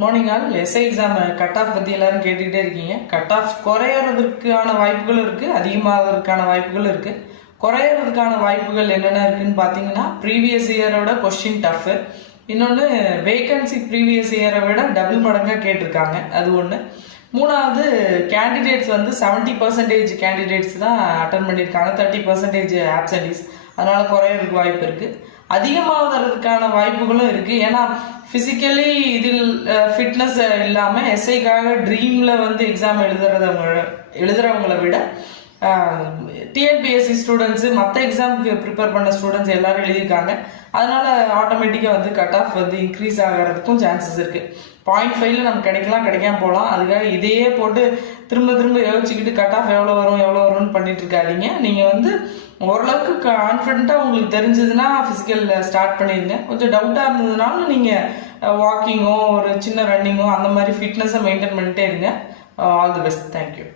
Morning all SI exam cut off பற்றி எல்லாரும் கேட்டுக்கிட்டே இருக்கீங்க. கட் ஆஃப் குறையறதுக்கான வாய்ப்புகளும் இருக்குது, அதிகமாகிறதுக்கான வாய்ப்புகளும் இருக்குது. குறையறதுக்கான வாய்ப்புகள் என்னென்ன இருக்குன்னு பார்த்தீங்கன்னா, ப்ரீவியஸ் இயரோட கொஸ்டின் டஃப்பு, இன்னொன்று வேகன்சி ப்ரீவியஸ் இயரை விட டபுள் மடங்காக கேட்டிருக்காங்க, அது ஒன்று. மூணாவது, கேண்டிடேட்ஸ் வந்து 70% கேண்டிடேட்ஸ் தான் அட்டன் பண்ணியிருக்காங்க, 30% ஆப்சன்டீஸ், அதனால் குறையறதுக்கு வாய்ப்பு இருக்குது. அதிகமாகிறதுக்கான வாய்ப்புகளும் இருக்குது. ஏன்னா ஃபிசிக்கலி இதில் ஃபிட்னஸ் இல்லாமல் எஸ்ஐக்காக ட்ரீமில் வந்து எக்ஸாம் எழுதுறவங்கள விட டிஎன்பிஎஸ்சி ஸ்டூடெண்ட்ஸு மற்ற எக்ஸாமுக்கு ப்ரிப்பேர் பண்ண ஸ்டூடெண்ட்ஸ் எல்லாரும் எழுதியிருக்காங்க. அதனால ஆட்டோமேட்டிக்காக வந்து கட் ஆஃப் வந்து இன்க்ரீஸ் ஆகிறதுக்கும் சான்சஸ் இருக்குது. 0.5 நமக்கு கிடைக்காம போகலாம். அதுக்காக இதையே போட்டு திரும்ப யோசிச்சுக்கிட்டு கட் ஆஃப் எவ்வளோ வரும்னு பண்ணிட்டு இருக்காதீங்க. நீங்கள் வந்து ஓரளவுக்கு கான்ஃபிடென்ட்டாக உங்களுக்கு தெரிஞ்சதுன்னா ஃபிசிக்கல் ஸ்டார்ட் பண்ணிடுங்க. கொஞ்சம் டவுட்டாக இருந்ததுனாலும் நீங்கள் வாக்கிங்கோ ஒரு சின்ன ரன்னிங்கோ அந்த மாதிரி ஃபிட்னஸை மெயின்டைன் பண்ணிட்டே இருங்க. All the best. தேங்க்யூ.